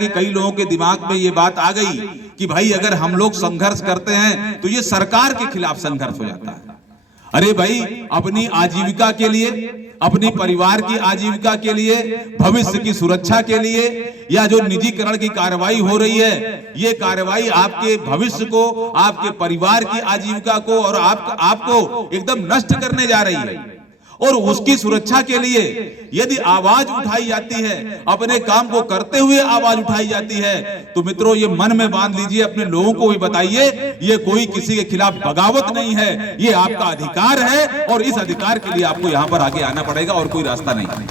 कि कई लोगों के दिमाग में ये बात आ गई कि भाई अगर हम लोग संघर्ष करते हैं तो ये सरकार के खिलाफ संघर्ष हो जाता है। अरे भाई, अपनी आजीविका के लिए, अपनी परिवार की आजीविका के लिए, भविष्य की सुरक्षा के लिए, या जो निजीकरण की कार्रवाई हो रही है, ये कार्रवाई आपके भविष्य को, आपके परिवार की आजीविका को और आपको एकदम नष्ट करने जा रही है। और उसकी सुरक्षा के लिए यदि आवाज उठाई जाती है, अपने काम को करते हुए आवाज उठाई जाती है, तो मित्रों ये मन में बांध लीजिए, अपने लोगों को भी बताइए, ये कोई किसी के खिलाफ बगावत नहीं है, ये आपका अधिकार है और इस अधिकार के लिए आपको यहां पर आगे आना पड़ेगा और कोई रास्ता नहीं।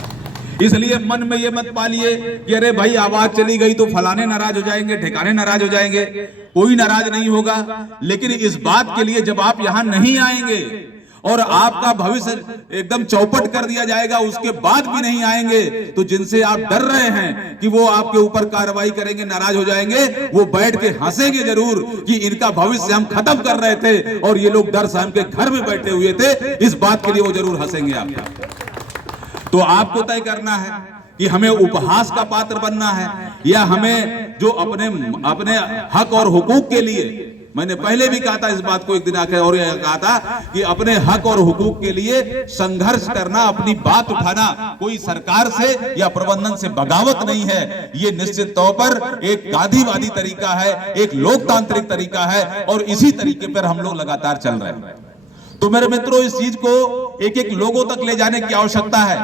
इसलिए मन में ये मत पालिए कि अरे भाई आवाज चली गई तो फलाने नाराज हो जाएंगे, ठिकाने नाराज हो जाएंगे। कोई नाराज नहीं होगा, लेकिन इस बात के लिए जब आप यहां नहीं आएंगे और आपका भविष्य एकदम चौपट कर दिया जाएगा, उसके बाद भी नहीं आएंगे, तो जिनसे आप डर रहे हैं कि वो आपके ऊपर कार्रवाई करेंगे, नाराज हो जाएंगे, वो बैठ के हंसेंगे जरूर कि इनका भविष्य हम खत्म कर रहे थे और ये लोग डर से हम के घर में बैठे हुए थे। इस बात के लिए वो जरूर हंसेंगे आपका। तो आपको तय करना है कि हमें उपहास का पात्र बनना है या हमें जो अपने हक और हुकूक के लिए, मैंने पहले भी कहा था इस बात को एक दिन आकर, और यह कहा था कि अपने हक और हुकूक के लिए संघर्ष करना, अपनी बात उठाना कोई सरकार से या प्रबंधन से बगावत नहीं है। ये निश्चित तौर पर एक गांधीवादी तरीका है, एक लोकतांत्रिक तरीका है और इसी तरीके पर हम लोग लगातार चल रहे हैं। तो मेरे मित्रों, इस चीज को एक एक लोगों तक ले जाने की आवश्यकता है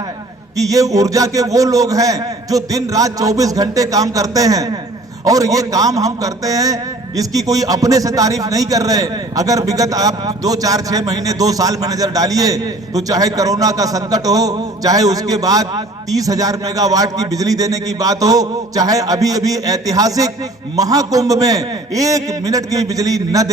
कि ये ऊर्जा के वो लोग हैं जो दिन रात 24 घंटे काम करते हैं, और ये काम हम करते हैं, इसकी कोई अपने से तारीफ नहीं कर रहे। अगर विगत आप 2, 4, 6 महीने, 2 साल में नजर डालिए तो चाहे कोरोना का संकट हो, चाहे उसके बाद 30,000 मेगावाट की बिजली देने की बात हो, चाहे अभी अभी ऐतिहासिक महाकुंभ में 1 मिनट की बिजली न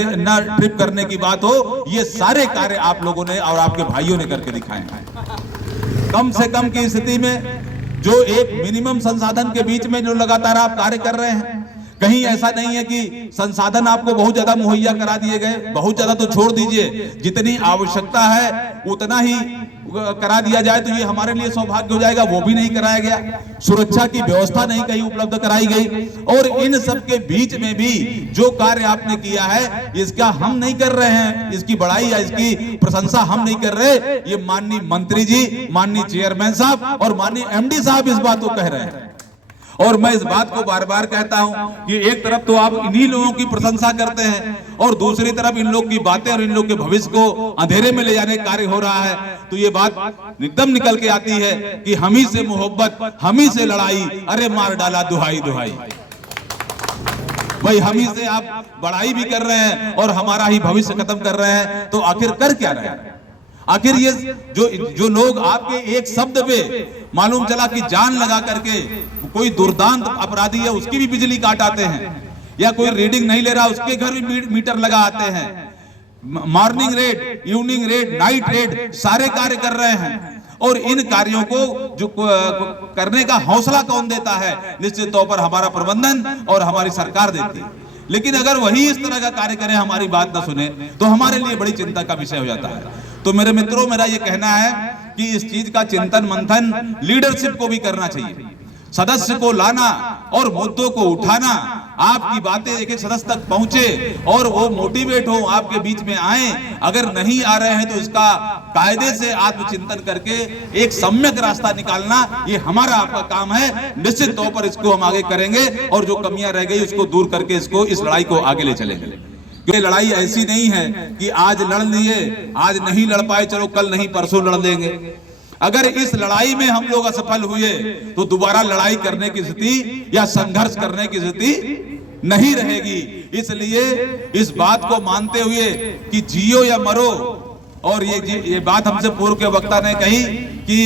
ट्रिप करने की बात हो, ये सारे कार्य आप लोगों ने और आपके भाइयों ने करके दिखाए हैं। कम से कम की स्थिति में जो एक मिनिमम संसाधन के बीच में जो लगातार आप कार्य कर रहे हैं, कहीं ऐसा नहीं है कि संसाधन आपको बहुत ज्यादा मुहैया करा दिए गए, बहुत ज्यादा तो छोड़ दीजिए, जितनी आवश्यकता है उतना ही करा दिया जाए तो ये हमारे लिए सौभाग्य हो जाएगा, वो भी नहीं कराया गया। सुरक्षा की व्यवस्था नहीं कहीं उपलब्ध कराई गई, और इन सब के बीच में भी जो कार्य आपने किया है इसका हम नहीं कर रहे हैं, इसकी बड़ाई या इसकी प्रशंसा हम नहीं कर रहे, ये माननीय मंत्री जी, माननीय चेयरमैन साहब और माननीय एमडी साहब इस बात को कह रहे हैं। और मैं इस बात को बार बार कहता हूं कि एक तरफ तो आप इन्हीं लोगों की प्रशंसा करते हैं और दूसरी तरफ इन लोग की बातें और इन लोग के भविष्य को अंधेरे में ले जाने का कार्य हो रहा है, तो ये बात एकदम निकल के आती है कि हम ही से मोहब्बत, हम ही से लड़ाई, अरे मार डाला दुहाई दुहाई। भाई हम ही से आप बड़ाई भी कर रहे हैं और हमारा ही भविष्य खत्म कर रहे हैं, तो आखिर कर क्या रहे हैं? आखिर ये जो लोग आपके एक शब्द पे मालूम चला कि जान लगा करके कोई दुर्दांत अपराधी है उसकी भी बिजली काट आते हैं, या कोई रीडिंग नहीं ले रहा उसके घर भी मीटर लगा आते हैं, morning rate, evening rate, night rate, सारे कार्य कर रहे हैं। और इन कार्यों को जो करने का हौसला कौन देता है? निश्चित तौर पर हमारा प्रबंधन और हमारी सरकार देती है। लेकिन अगर वही इस तरह का कार्य करें, हमारी बात न सुने, तो हमारे लिए बड़ी चिंता का विषय हो जाता है। तो मेरे मित्रों, मेरा ये कहना है कि इस चीज का चिंतन मंथन लीडरशिप को भी करना चाहिए, सदस्य को लाना और मुद्दों को उठाना, आपकी बातें एक एक सदस्य तक पहुंचे और वो मोटिवेट हो, आपके बीच में आए। अगर नहीं आ रहे हैं तो इसका कायदे से आत्मचिंतन करके एक सम्यक रास्ता निकालना, ये हमारा आपका काम है। निश्चित तौर पर इसको हम आगे करेंगे और जो कमियां रह गई उसको दूर करके इस लड़ाई को आगे ले चलेंगे। क्योंकि लड़ाई ऐसी नहीं है कि आज लड़ लिए, आज नहीं लड़ पाए, चलो कल नहीं परसों लड़ लेंगे। अगर इस लड़ाई में हम लोग असफल हुए तो दोबारा लड़ाई करने की स्थिति या संघर्ष करने की स्थिति नहीं रहेगी। इसलिए इस बात को मानते हुए कि जियो या मरो, और ये बात हमसे पूर्व के वक्ता ने कही कि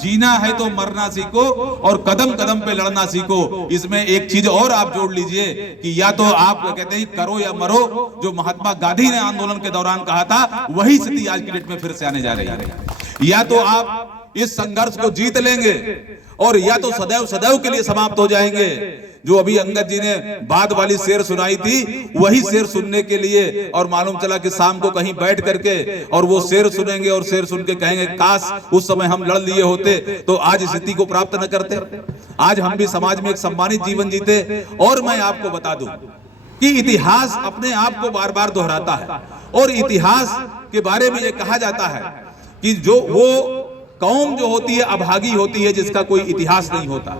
जीना है तो मरना सीखो और कदम कदम पे लड़ना सीखो। इसमें एक चीज और आप जोड़ लीजिए कि या तो आप कहते हैं करो या मरो, जो महात्मा गांधी ने आंदोलन के दौरान कहा था, वही स्थिति आज की डेट में फिर से आने जा रही है। या तो आप इस संघर्ष को जीत लेंगे और या तो सदैव सदैव के लिए समाप्त हो जाएंगे। जो अभी अंगद जी ने बाद वाली शेर सुनाई थी, वही शेर सुनने के लिए, और मालूम चला कि शाम को कहीं बैठ करके और वो शेर सुनेंगे और शेर सुन के कहेंगे काश उस समय हम लड़ लिए होते तो आज स्थिति को प्राप्त न करते, आज हम भी समाज में एक सम्मानित जीवन जीते। और मैं आपको बता दूं कि इतिहास अपने आप को बार बार दोहराता है और इतिहास के बारे में ये कहा जाता है कि जो वो कौम जो होती है अभागी होती है जिसका कोई इतिहास नहीं होता,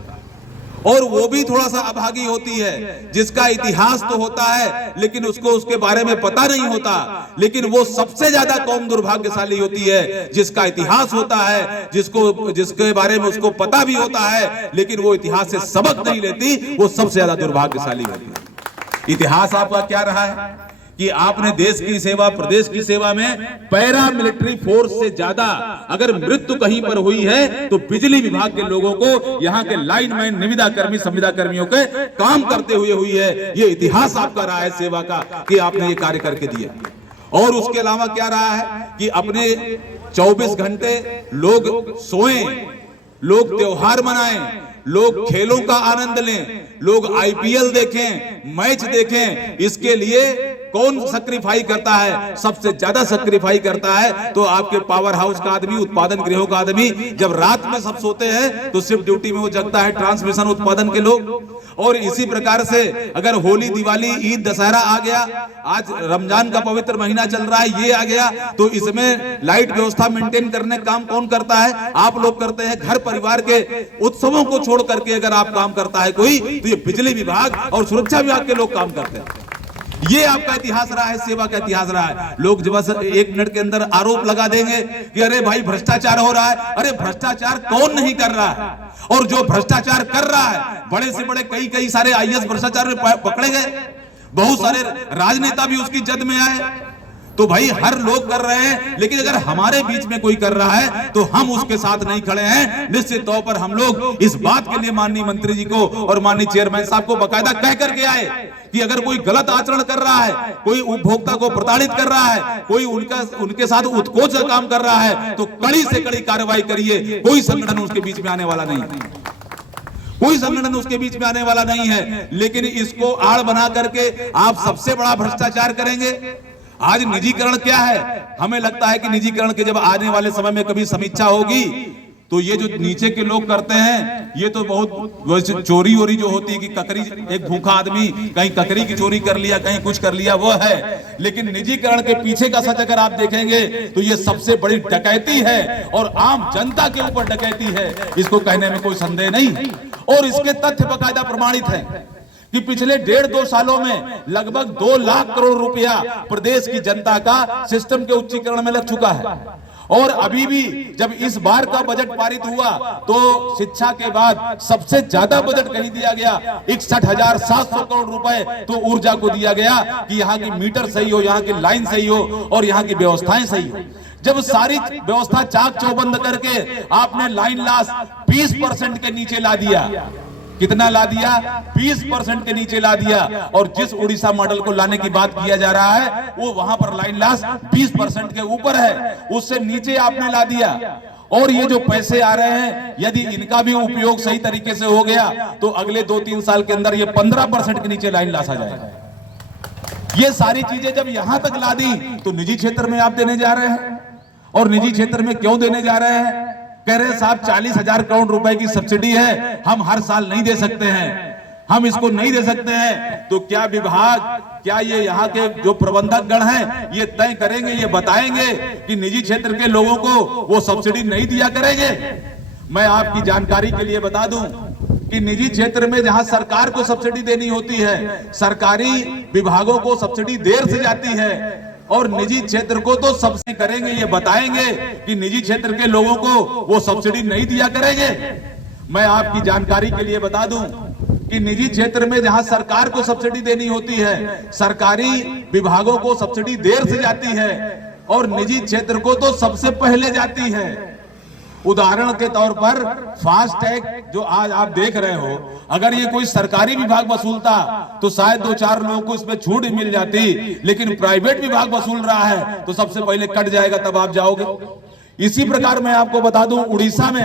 और वो भी थोड़ा सा अभागी होती है जिसका इतिहास तो होता है लेकिन उसको उसके बारे में पता नहीं होता। लेकिन वो सबसे ज्यादा कौम दुर्भाग्यशाली होती है जिसका इतिहास होता है, जिसके बारे में उसको पता भी होता है लेकिन वो इतिहास से सबक नहीं लेती, वो सबसे ज्यादा दुर्भाग्यशाली होती है। इतिहास आपका क्या रहा है कि आपने देश की सेवा, प्रदेश की सेवा में पैरा मिलिट्री फोर्स से ज्यादा अगर मृत्यु कहीं पर हुई है तो बिजली विभाग के लोगों को, यहाँ के लाइनमैन, निविदा कर्मी, संविदा कर्मियों के काम करते हुए हुई है। ये इतिहास आपका रहा है सेवा का कि आपने ये कार्य करके दिया। और उसके अलावा क्या रहा है कि अपने 24 घंटे लोग सोएं, लोग त्योहार मनाएं, लोग खेलों का आनंद लें, लोग आईपीएल देखें, मैच देखें। इसके लिए कौन सैक्रिफाई करता है? सबसे ज्यादा सैक्रिफाई करता है तो आपके पावर हाउस का आदमी, उत्पादन गृहों का आदमी। जब रात में सब सोते हैं तो सिर्फ ड्यूटी में वो जगता है ट्रांसमिशन उत्पादन के लोग। और इसी प्रकार से अगर होली, दिवाली, ईद, दशहरा आ गया, आज रमजान का पवित्र महीना चल रहा है, ये आ गया, तो इसमें लाइट व्यवस्था मेंटेन करने काम कौन करता है? आप लोग करते हैं। घर परिवार के उत्सवों को छोड़ करके अगर आप काम करता है कोई, तो ये बिजली विभाग और सुरक्षा विभाग के लोग काम करते हैं। ये आपका इतिहास रहा है, सेवा का इतिहास रहा है। लोग जब 1 मिनट के अंदर आरोप लगा देंगे कि अरे भाई भ्रष्टाचार हो रहा है। अरे भ्रष्टाचार कौन नहीं कर रहा है? और जो भ्रष्टाचार कर रहा है, बड़े से बड़े कई सारे आईएएस भ्रष्टाचार में पकड़े गए, बहुत सारे राजनेता भी उसकी जद में आए। तो भाई हर लोग कर रहे हैं, लेकिन अगर हमारे बीच में कोई कर रहा है तो हम उसके साथ नहीं खड़े हैं। निश्चित तौर पर हम लोग इस बात के लिए माननीय मंत्री जी को और माननीय चेयरमैन साहब को बकायदा कह करके आए कि अगर कोई गलत आचरण कर रहा है, कोई उपभोक्ता को प्रताड़ित कर रहा है, कोई उनके साथ उत्कोच का काम कर रहा है, तो कड़ी से कड़ी कार्रवाई करिए। कोई संगठन उसके बीच में आने वाला नहीं, कोई संगठन उसके बीच में आने वाला नहीं है। लेकिन इसको आड़ बना करके आप सबसे बड़ा भ्रष्टाचार करेंगे। आज निजीकरण क्या है? हमें लगता है कि निजीकरण के जब आने वाले समय में कभी समीक्षा होगी तो ये जो नीचे के लोग करते हैं, ये तो बहुत चोरी वोरी जो होती है कि ककरी, एक भूखा आदमी कहीं ककरी की चोरी कर लिया, कहीं कुछ कर लिया, वो है। लेकिन निजीकरण के पीछे का सच अगर आप देखेंगे तो ये सबसे बड़ी डकैती है और आम जनता के ऊपर डकैती है, इसको कहने में कोई संदेह नहीं। और इसके तथ्य बाकायदा प्रमाणित है कि पिछले 1.5-2 सालों में लगभग 2 लाख करोड़ रुपया प्रदेश की जनता का सिस्टम के उच्चीकरण में लग चुका है। और अभी भी जब इस बार का बजट पारित हुआ तो शिक्षा के बाद सबसे ज्यादा बजट कहीं दिया गया, 61,700 करोड़ रुपए तो ऊर्जा को दिया गया कि यहाँ की मीटर सही हो, यहाँ की लाइन सही हो और यहाँ की व्यवस्थाएं सही हो। जब सारी व्यवस्था चाक चौबंद करके आपने लाइन लॉस 20% के नीचे ला दिया, कितना ला दिया? 20% के नीचे ला दिया। और जिस उड़ीसा मॉडल को लाने की बात किया जा रहा है वो वहां पर लाइन लॉस 20% के ऊपर है, उससे नीचे आपने ला दिया। और ये जो पैसे आ रहे हैं, यदि इनका भी उपयोग सही तरीके से हो गया तो अगले 2-3 साल के अंदर ये 15% के नीचे लाइन लॉस आ जाएगा। ये सारी चीजें जब यहां तक ला दी तो निजी क्षेत्र में आप देने जा रहे हैं। और निजी क्षेत्र में क्यों देने जा रहे हैं? कह रहे हैं साहब 40,000 करोड़ रुपए की सब्सिडी है, हम हर साल नहीं दे सकते हैं, हम इसको नहीं दे सकते हैं। तो क्या विभाग, क्या ये यहाँ के जो प्रबंधक गण हैं ये तय करेंगे, ये बताएंगे कि निजी क्षेत्र के लोगों को वो सब्सिडी नहीं दिया करेंगे? मैं आपकी जानकारी के लिए बता दूं कि निजी क्षेत्र में जहां सरकार को सब्सिडी देनी होती है, सरकारी विभागों को सब्सिडी देर से जाती है और निजी क्षेत्र को तो सबसे करेंगे, ये बताएंगे कि निजी क्षेत्र के लोगों को वो सब्सिडी नहीं दिया करेंगे। मैं आपकी जानकारी के लिए बता दूं कि निजी क्षेत्र में जहां सरकार को सब्सिडी देनी होती है, सरकारी विभागों को सब्सिडी देर से जाती है और निजी क्षेत्र को तो सबसे पहले जाती है। उदाहरण के तौर पर फास्टैग जो आज आप देख रहे हो, अगर ये कोई सरकारी विभाग वसूलता तो शायद 2-4 लोगों को इसमें छूट ही मिल जाती, लेकिन प्राइवेट विभाग वसूल रहा है तो सबसे पहले कट जाएगा, तब आप जाओगे। इसी प्रकार मैं आपको बता दूं, उड़ीसा में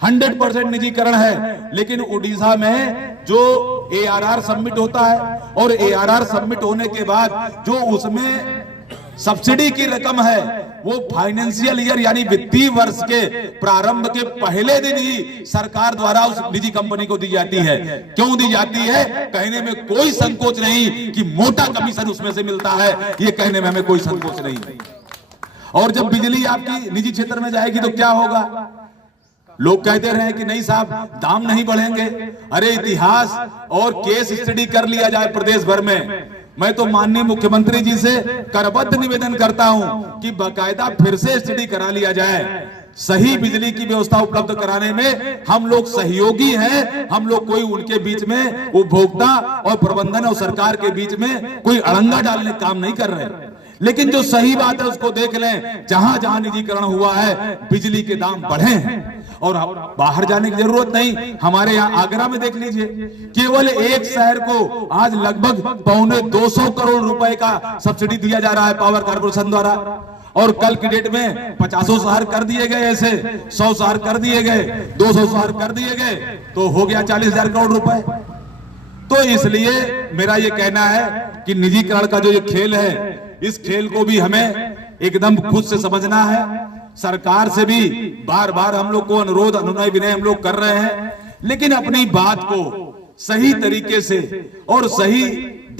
100% निजीकरण है, लेकिन उड़ीसा में जो ARR सबमिट होता है और ARR सबमिट होने के बाद जो उसमें सब्सिडी की रकम है वो फाइनेंशियल ईयर यानी वित्तीय वर्ष के प्रारंभ के पहले दिन ही सरकार द्वारा उस निजी कंपनी को दी जाती है। क्यों दी जाती है? कहने में कोई संकोच नहीं कि मोटा कमीशन उसमें से मिलता है, ये कहने में हमें कोई संकोच नहीं। और जब बिजली आपकी निजी क्षेत्र में जाएगी तो क्या होगा? लोग कहते रहे कि नहीं साहब दाम नहीं बढ़ेंगे। अरे इतिहास और केस स्टडी कर लिया जाए प्रदेश भर में। मैं तो माननीय मुख्यमंत्री जी से करबद्ध निवेदन करता हूं कि बाकायदा फिर से स्टडी करा लिया जाए। सही बिजली की व्यवस्था उपलब्ध कराने में हम लोग सहयोगी हैं। हम लोग कोई उनके बीच में उपभोक्ता और प्रबंधन और सरकार के बीच में कोई अड़ंगा डालने का काम नहीं कर रहे, लेकिन जो सही बात है उसको देख लें। जहां जहां निजीकरण हुआ है बिजली के दाम बढ़े हैं और बाहर जाने की जरूरत नहीं। हमारे यहाँ आगरा में देख लीजिए, केवल एक शहर को आज लगभग 250 करोड़ रुपए का सब्सिडी दिया जा रहा है पावर कॉर्पोरेशन द्वारा। और कल की डेट में 50 शहर कर दिए गए, ऐसे 100 शहर कर दिए गए, 200 शहर कर दिए गए, तो हो गया 40,000 करोड़ रुपए। तो इसलिए मेरा ये कहना है कि निजीकरण का जो ये खेल है, इस खेल को भी हमें एकदम खुद से समझना है। सरकार से भी बार बार हम लोग को अनुरोध अनुनय विनय हम लोग कर रहे हैं, लेकिन अपनी बात को सही तरीके से और सही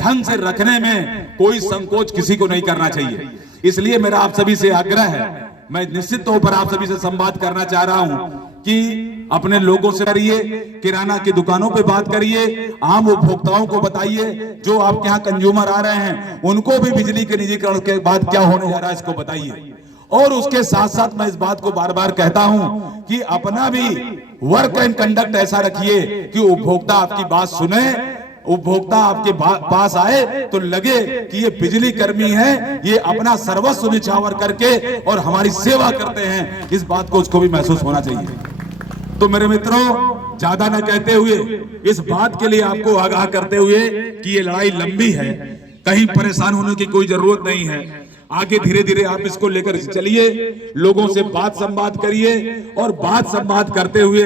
ढंग से रखने में कोई संकोच किसी को नहीं करना चाहिए। इसलिए मेरा आप सभी से आग्रह है, मैं निश्चित तौर पर आप सभी से संवाद करना चाह रहा हूं कि अपने लोगों से करिए, किराना की दुकानों पे बात करिए, आम उपभोक्ताओं को बताइए, जो आपके यहाँ कंज्यूमर आ रहे हैं उनको भी बिजली के निजीकरण के बाद क्या होने जा रहा है इसको बताइए। और उसके साथ साथ मैं इस बात को बार बार कहता हूं कि अपना भी वर्क एंड कंडक्ट ऐसा रखिए कि उपभोक्ता आपकी बात सुने, उपभोक्ता आपके पास आए तो लगे कि ये बिजली कर्मी है, ये अपना सर्वस्व निछावर करके और हमारी सेवा करते हैं। इस बात को उसको भी महसूस होना चाहिए। तो मेरे मित्रों, ज्यादा न कहते हुए इस बात के लिए आपको आगाह करते हुए कि ये लड़ाई लंबी है, कहीं परेशान होने की कोई जरूरत नहीं है। आगे धीरे धीरे आप इसको लेकर चलिए, लोगों से बात संवाद करिए और बात संवाद करते हुए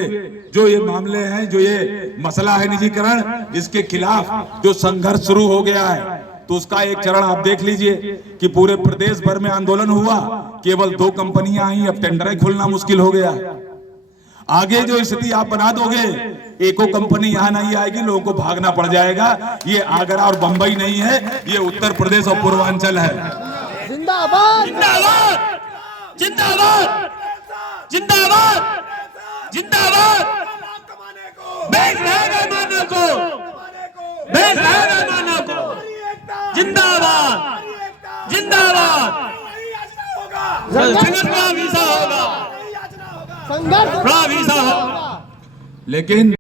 जो ये मामले हैं, जो ये मसला है निजीकरण, इसके खिलाफ जो संघर्ष शुरू हो गया है, तो उसका एक चरण आप देख लीजिए कि पूरे प्रदेश भर में आंदोलन हुआ, केवल 2 कंपनियां आई, अब टेंडर खुलना मुश्किल हो गया। आगे जो स्थिति आप बना दोगे, एको कंपनी यहां नहीं आएगी, लोगों को भागना पड़ जाएगा। ये आगरा और बंबई नहीं है, ये उत्तर प्रदेश और पूर्वांचल है। जिंदाबाद जिंदाबाद जिंदाबाद जिंदाबाद जिंदाबाद। बेच रहेगा मानव को, बेच रहेगा मानव को। जिंदाबाद जिंदाबाद। संघर्ष बड़ा विशा होगा, संघर्ष बड़ा विशा होगा। लेकिन